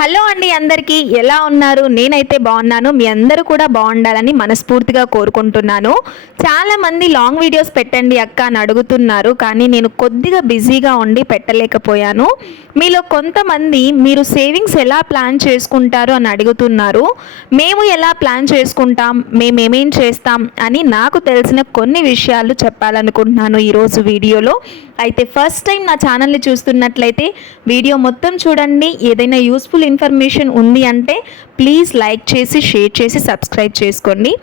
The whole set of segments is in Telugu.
హలో అండి, అందరికీ ఎలా ఉన్నారు? నేనైతే బాగున్నాను. మీ అందరూ కూడా బాగుండాలని మనస్ఫూర్తిగా కోరుకుంటున్నాను. చాలామంది లాంగ్ వీడియోస్ పెట్టండి అక్క అని అడుగుతున్నారు, కానీ నేను కొద్దిగా బిజీగా ఉండి పెట్టలేకపోయాను. మీలో కొంతమంది మీరు సేవింగ్స్ ఎలా ప్లాన్ చేసుకుంటారు అని అడుగుతున్నారు. మేము ఎలా ప్లాన్ చేసుకుంటాం, మేమేమేం చేస్తాం అని నాకు తెలిసిన కొన్ని విషయాలు చెప్పాలనుకుంటున్నాను ఈరోజు వీడియోలో. అయితే ఫస్ట్ టైం నా ఛానల్ని చూస్తున్నట్లయితే వీడియో మొత్తం చూడండి. ఏదైనా యూస్ఫుల్ ఇన్ఫర్మేషన్ ఉంది అంటే ప్లీజ్ లైక్ చేసి షేర్ చేసి సబ్స్క్రైబ్ చేసుకోండి.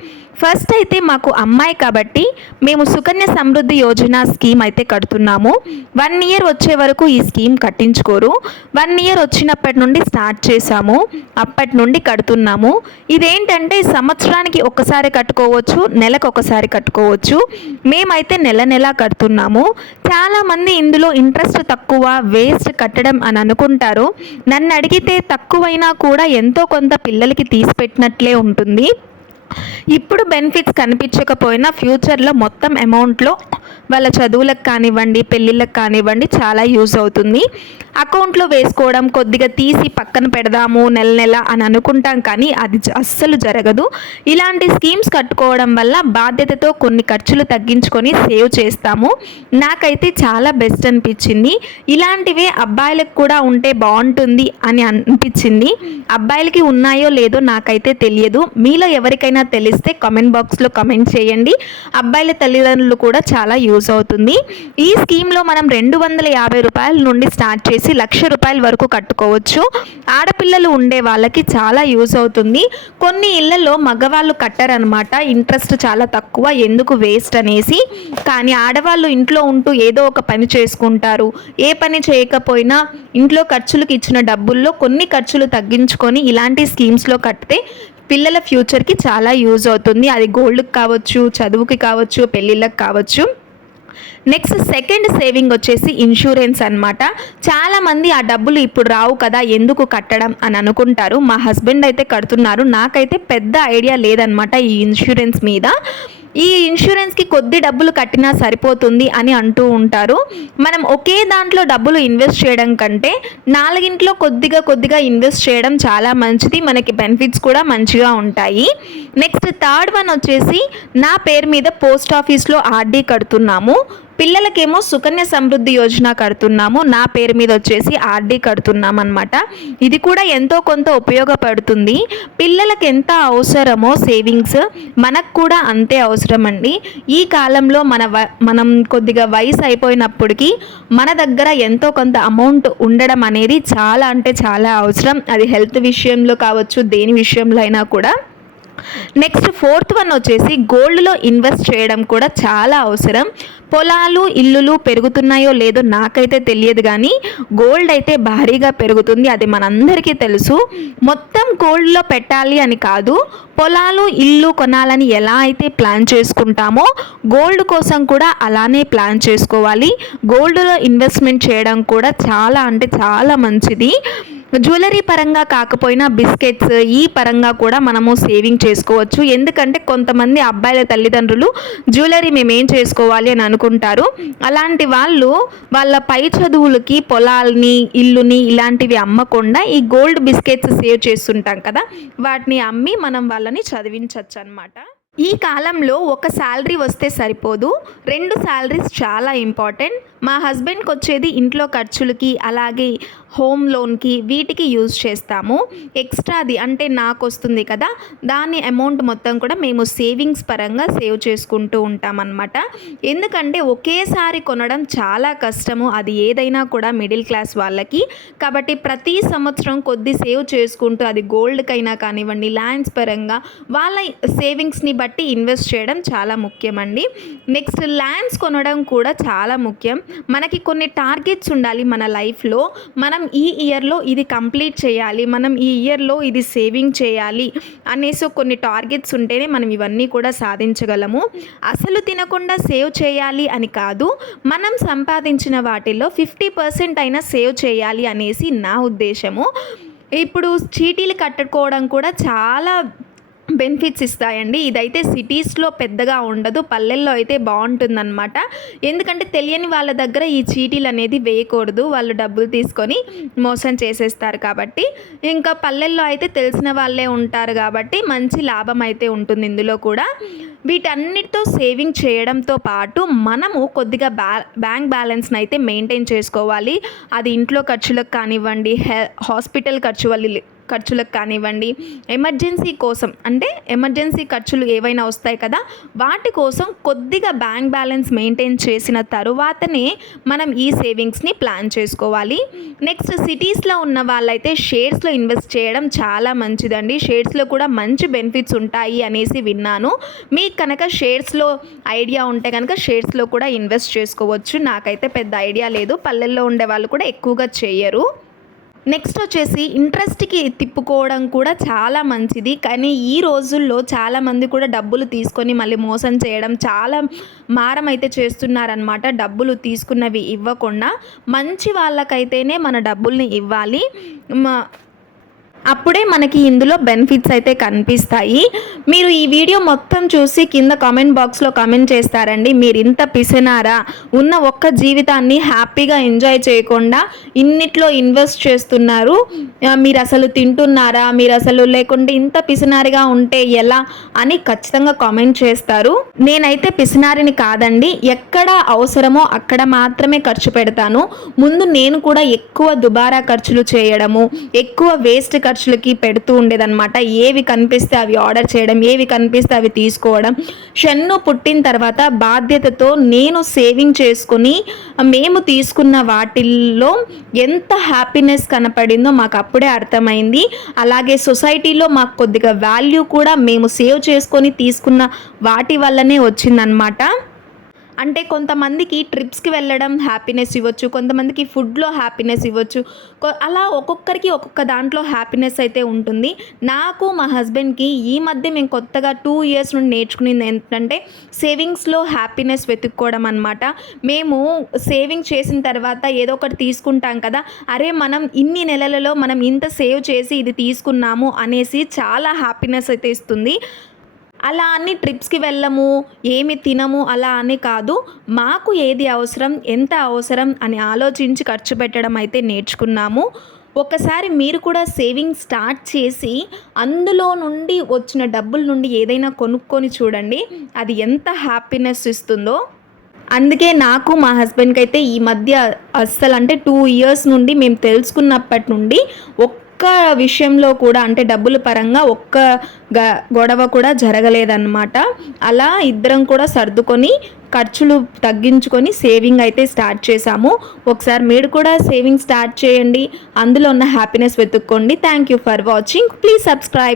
ఫస్ట్ అయితే మాకు అమ్మాయి కాబట్టి మేము సుకన్య సమృద్ధి యోజన స్కీమ్ అయితే కడుతున్నాము. 1 ఇయర్ వచ్చే వరకు ఈ స్కీమ్ కట్టించుకోరు. 1 ఇయర్ వచ్చినప్పటి నుండి స్టార్ట్ చేశాము, అప్పటి నుండి కడుతున్నాము. ఇదేంటంటే సంవత్సరానికి ఒకసారి కట్టుకోవచ్చు, నెలకు ఒకసారి కట్టుకోవచ్చు. మేమైతే నెల నెలా కడుతున్నాము. చాలామంది ఇందులో ఇంట్రెస్ట్ తక్కువ, వేస్ట్ కట్టడం అని అనుకుంటారు. నన్ను అడిగితే తక్కువైనా కూడా ఎంతో కొంత పిల్లలకి తీసిపెట్టినట్లే ఉంటుంది. ఇప్పుడు బెనిఫిట్స్ కనిపించకపోయినా ఫ్యూచర్లో మొత్తం అమౌంట్లో వాళ్ళ చదువులకు కానివ్వండి, పెళ్ళిళ్ళకి కానివ్వండి చాలా యూజ్ అవుతుంది. అకౌంట్లో వేసుకోవడం, కొద్దిగా తీసి పక్కన పెడదాము నెల నెల అని అనుకుంటాం, కానీ అది అస్సలు జరగదు. ఇలాంటి స్కీమ్స్ కట్టుకోవడం వల్ల బాధ్యతతో కొన్ని ఖర్చులు తగ్గించుకొని సేవ్ చేస్తాము. నాకైతే చాలా బెస్ట్ అనిపించింది. ఇలాంటివే అబ్బాయిలకు కూడా ఉంటే బాగుంటుంది అని అనిపించింది. అబ్బాయిలకి ఉన్నాయో లేదో నాకైతే తెలియదు. మీలో ఎవరికైనా తెలిస్తే కామెంట్ బాక్స్లో కామెంట్ చేయండి. అబ్బాయిల తల్లిదండ్రులు కూడా చాలా యూజ్ అవుతుంది. ఈ స్కీమ్లో మనం 250 రూపాయల నుండి స్టార్ట్ చేసి 1,00,000 రూపాయల వరకు కట్టుకోవచ్చు. ఆడపిల్లలు ఉండే వాళ్ళకి చాలా యూజ్ అవుతుంది. కొన్ని ఇళ్లలో మగవాళ్ళు కట్టరనమాట, ఇంట్రెస్ట్ చాలా తక్కువ, ఎందుకు వేస్ట్ అనేసి. కానీ ఆడవాళ్ళు ఇంట్లో ఉంటూ ఏదో ఒక పని చేసుకుంటారు. ఏ పని చేయకపోయినా ఇంట్లో ఖర్చులకు ఇచ్చిన డబ్బుల్లో కొన్ని ఖర్చులు తగ్గించుకొని ఇలాంటి స్కీమ్స్లో కడితే పిల్లల ఫ్యూచర్కి చాలా యూజ్ అవుతుంది. అది గోల్డ్కి కావచ్చు, చదువుకి కావచ్చు, పెళ్ళిళ్ళకి కావచ్చు. నెక్స్ట్ సెకండ్ సేవింగ్ వచ్చేసి ఇన్సూరెన్స్ అనమాట. చాలామంది ఆ డబ్బులు ఇప్పుడు రావు కదా, ఎందుకు కట్టడం అని అనుకుంటారు. మా హస్బెండ్ అయితే కడుతున్నారు. నాకైతే పెద్ద ఐడియా లేదనమాట ఈ ఇన్సూరెన్స్ మీద. ఈ ఇన్సూరెన్స్కి కొద్ది డబ్బులు కట్టినా సరిపోతుంది అని అంటూ ఉంటారు. మనం ఒకే దాంట్లో డబ్బులు ఇన్వెస్ట్ చేయడం కంటే 4 కొద్దిగా ఇన్వెస్ట్ చేయడం చాలా మంచిది. మనకి బెనిఫిట్స్ కూడా మంచిగా ఉంటాయి. నెక్స్ట్ థర్డ్ వన్ వచ్చేసి నా పేరు మీద పోస్ట్ ఆఫీస్లో ఆర్డీ కడుతున్నాము. పిల్లలకేమో సుకన్య సమృద్ధి యోజన కడుతున్నాము. నా పేరు మీద వచ్చేసి ఆర్డీ కడుతున్నాం అనమాట. ఇది కూడా ఎంతో కొంత ఉపయోగపడుతుంది. పిల్లలకి ఎంత అవసరమో సేవింగ్స్ మనకు కూడా అంతే అవసరం అండి. ఈ కాలంలో మనం కొద్దిగా వయసు అయిపోయినప్పటికీ మన దగ్గర ఎంతో కొంత అమౌంట్ ఉండడం అనేది చాలా అంటే చాలా అవసరం. అది హెల్త్ విషయంలో కావచ్చు, దేని విషయంలో అయినా కూడా. నెక్స్ట్ ఫోర్త్ వన్ వచ్చేసి గోల్డ్లో ఇన్వెస్ట్ చేయడం కూడా చాలా అవసరం. పొలాలు, ఇల్లులు పెరుగుతున్నాయో లేదో నాకైతే తెలియదు, కానీ గోల్డ్ అయితే భారీగా పెరుగుతుంది. అది మనందరికీ తెలుసు. మొత్తం గోల్డ్లో పెట్టాలి అని కాదు, పొలాలు, ఇల్లు కొనాలని ఎలా అయితే ప్లాన్ చేసుకుంటామో గోల్డ్ కోసం కూడా అలానే ప్లాన్ చేసుకోవాలి. గోల్డ్లో ఇన్వెస్ట్మెంట్ చేయడం కూడా చాలా అంటే చాలా మంచిది. జ్యువెలరీ పరంగా కాకపోయినా బిస్కెట్స్ ఈ పరంగా కూడా మనము సేవింగ్ చేసుకోవచ్చు. ఎందుకంటే కొంతమంది అబ్బాయిల తల్లిదండ్రులు జ్యువెలరీ మేమేం చేసుకోవాలి అని అనుకుంటారు. అలాంటి వాళ్ళు వాళ్ళ పై చదువులకి పొలాల్ని, ఇల్లుని ఇలాంటివి అమ్మకుండా ఈ గోల్డ్ బిస్కెట్స్ సేవ్ చేస్తుంటాం కదా, వాటిని అమ్మి మనం వాళ్ళని చదివించవచ్చు అన్నమాట. ఈ కాలంలో ఒక శాలరీ వస్తే సరిపోదు, 2 శాలరీస్ చాలా ఇంపార్టెంట్. మా హస్బెండ్కి వచ్చేది ఇంట్లో ఖర్చులకి, అలాగే హోమ్ లోన్కి, వీటికి యూజ్ చేస్తాము. ఎక్స్ట్రాది అంటే నాకు వస్తుంది కదా, దాని అమౌంట్ మొత్తం కూడా మేము సేవింగ్స్ పరంగా సేవ్ చేసుకుంటూ ఉంటామన్నమాట. ఎందుకంటే ఒకేసారి కొనడం చాలా కష్టము, అది ఏదైనా కూడా మిడిల్ క్లాస్ వాళ్ళకి. కాబట్టి ప్రతి సంవత్సరం కొద్ది సేవ్ చేసుకుంటూ, అది గోల్డ్కైనా కానివ్వండి, ల్యాండ్స్ పరంగా వాళ్ళ సేవింగ్స్ని బట్టి ఇన్వెస్ట్ చేయడం చాలా ముఖ్యమండి. నెక్స్ట్ ల్యాండ్స్ కొనడం కూడా చాలా ముఖ్యం. మనకి కొన్ని టార్గెట్స్ ఉండాలి మన లైఫ్లో. మనం ఈ ఇయర్లో ఇది కంప్లీట్ చేయాలి, మనం ఈ ఇయర్లో ఇది సేవింగ్ చేయాలి అనేసి కొన్ని టార్గెట్స్ ఉంటేనే మనం ఇవన్నీ కూడా సాధించగలము. అసలు తినకుండా సేవ్ చేయాలి అని కాదు, మనం సంపాదించిన వాటిల్లో 50% అయినా సేవ్ చేయాలి అనేసి నా ఉద్దేశము. ఇప్పుడు చీటీలు కట్టుకోవడం కూడా చాలా బెనిఫిట్స్ ఇస్తాయండి. ఇదైతే సిటీస్లో పెద్దగా ఉండదు, పల్లెల్లో అయితే బాగుంటుందన్నమాట. ఎందుకంటే తెలియని వాళ్ళ దగ్గర ఈ చీటీలు అనేది వేయకూడదు, వాళ్ళు డబ్బులు తీసుకొని మోసం చేసేస్తారు కాబట్టి. ఇంకా పల్లెల్లో అయితే తెలిసిన వాళ్ళే ఉంటారు కాబట్టి మంచి లాభం అయితే ఉంటుంది ఇందులో కూడా. వీటన్నిటితో సేవింగ్ చేయడంతో పాటు మనము కొద్దిగా బ్యాంక్ బ్యాలెన్స్ని అయితే మెయింటైన్ చేసుకోవాలి. అది ఇంట్లో ఖర్చులకు కానివ్వండి, హాస్పిటల్ ఖర్చులకు కానివ్వండి, ఎమర్జెన్సీ కోసం అంటే ఎమర్జెన్సీ ఖర్చులు ఏవైనా వస్తాయి కదా, వాటి కోసం కొద్దిగా బ్యాంక్ బ్యాలెన్స్ మెయింటైన్ చేసిన తరువాతనే మనం ఈ సేవింగ్స్ని ప్లాన్ చేసుకోవాలి. నెక్స్ట్ సిటీస్లో ఉన్న వాళ్ళైతే షేర్స్లో ఇన్వెస్ట్ చేయడం చాలా మంచిదండి. షేర్స్లో కూడా మంచి బెనిఫిట్స్ ఉంటాయి అనేసి విన్నాను. మీకు కనుక షేర్స్లో ఐడియా ఉంటే కనుక షేర్స్లో కూడా ఇన్వెస్ట్ చేసుకోవచ్చు. నాకైతే పెద్ద ఐడియా లేదు, పల్లెల్లో ఉండే వాళ్ళు కూడా ఎక్కువగా చేయరు. నెక్స్ట్ వచ్చేసి ఇంట్రెస్ట్కి తిప్పుకోవడం కూడా చాలా మంచిది. కానీ ఈ రోజుల్లో చాలామంది కూడా డబ్బులు తీసుకొని మళ్ళీ మోసం చేయడం చాలా మారం అయితే చేస్తున్నారనమాట. డబ్బులు తీసుకున్నవి ఇవ్వకుండా మంచి వాళ్ళకైతేనే మన డబ్బుల్ని ఇవ్వాలి. అప్పుడే మనకి ఇందులో బెనిఫిట్స్ అయితే కనిపిస్తాయి. మీరు ఈ వీడియో మొత్తం చూసి కింద కామెంట్ బాక్స్లో కామెంట్ చేస్తారండి, మీరు ఇంత పిసినారా, ఉన్న ఒక్క జీవితాన్ని హ్యాపీగా ఎంజాయ్ చేయకుండా ఇన్నిట్లో ఇన్వెస్ట్ చేస్తున్నారు, మీరు అసలు తింటున్నారా, మీరు అసలు లేకుంటే ఇంత పిసినారిగా ఉంటే ఎలా అని ఖచ్చితంగా కామెంట్ చేస్తారు. నేనైతే పిసినారిని కాదండి, ఎక్కడ అవసరమో అక్కడ మాత్రమే ఖర్చు పెడతాను. ముందు నేను కూడా ఎక్కువ దుబారా ఖర్చులు చేయడము, ఎక్కువ వేస్ట్ ఖర్చులకి పెడుతూ ఉండేదన్నమాట. ఏవి కనిపిస్తే అవి ఆర్డర్ చేయడం, ఏవి కనిపిస్తే అవి తీసుకోవడం. షన్ను పుట్టిన తర్వాత బాధ్యతతో నేను సేవింగ్ చేసుకుని మేము తీసుకున్న వాటిల్లో ఎంత హ్యాపీనెస్ కనపడిందో మాకు అప్పుడే అర్థమైంది. అలాగే సొసైటీలో మాకు కొద్దిగా వాల్యూ కూడా మేము సేవ్ చేసుకొని తీసుకున్న వాటి వల్లనే వచ్చిందనమాట. అంటే కొంతమందికి ట్రిప్స్కి వెళ్ళడం హ్యాపీనెస్ ఇవ్వచ్చు, కొంతమందికి ఫుడ్లో హ్యాపీనెస్ ఇవ్వచ్చు, అలా ఒక్కొక్కరికి ఒక్కొక్క దాంట్లో హ్యాపీనెస్ అయితే ఉంటుంది. నాకు మా హస్బెండ్కి ఈ మధ్య మేము కొత్తగా 2 years నుండి నేర్చుకునేది ఏంటంటే సేవింగ్స్లో హ్యాపీనెస్ వెతుక్కోవడం అనమాట. మేము సేవింగ్ చేసిన తర్వాత ఏదో ఒకటి తీసుకుంటాం కదా, అరే మనం ఇన్ని నెలలలో మనం ఇంత సేవ్ చేసి ఇది తీసుకున్నాము అనేసి చాలా హ్యాపీనెస్ అయితే ఇస్తుంది. అలా అని ట్రిప్స్కి వెళ్ళము, ఏమి తినము అలా అని కాదు, మాకు ఏది అవసరం, ఎంత అవసరం అని ఆలోచించి ఖర్చు పెట్టడం అయితే నేర్చుకున్నాము. ఒకసారి మీరు కూడా సేవింగ్ స్టార్ట్ చేసి అందులో నుండి వచ్చిన డబ్బుల నుండి ఏదైనా కొనుక్కొని చూడండి, అది ఎంత హ్యాపీనెస్ ఇస్తుందో. అందుకే నాకు మా హస్బెండ్కి అయితే ఈ మధ్య అస్సలు అంటే 2 years నుండి మేము తెలుసుకున్నప్పటి నుండి ఒక్క విషయంలో కూడా అంటే డబ్బుల పరంగా ఒక్క గొడవ కూడా జరగలేదన్నమాట. అలా ఇద్దరం కూడా సర్దుకొని ఖర్చులు తగ్గించుకొని సేవింగ్ అయితే స్టార్ట్ చేశాము. ఒకసారి మీరు కూడా సేవింగ్ స్టార్ట్ చేయండి, అందులో ఉన్న హ్యాపీనెస్ వెతుక్కోండి. Thank you for watching. Please subscribe.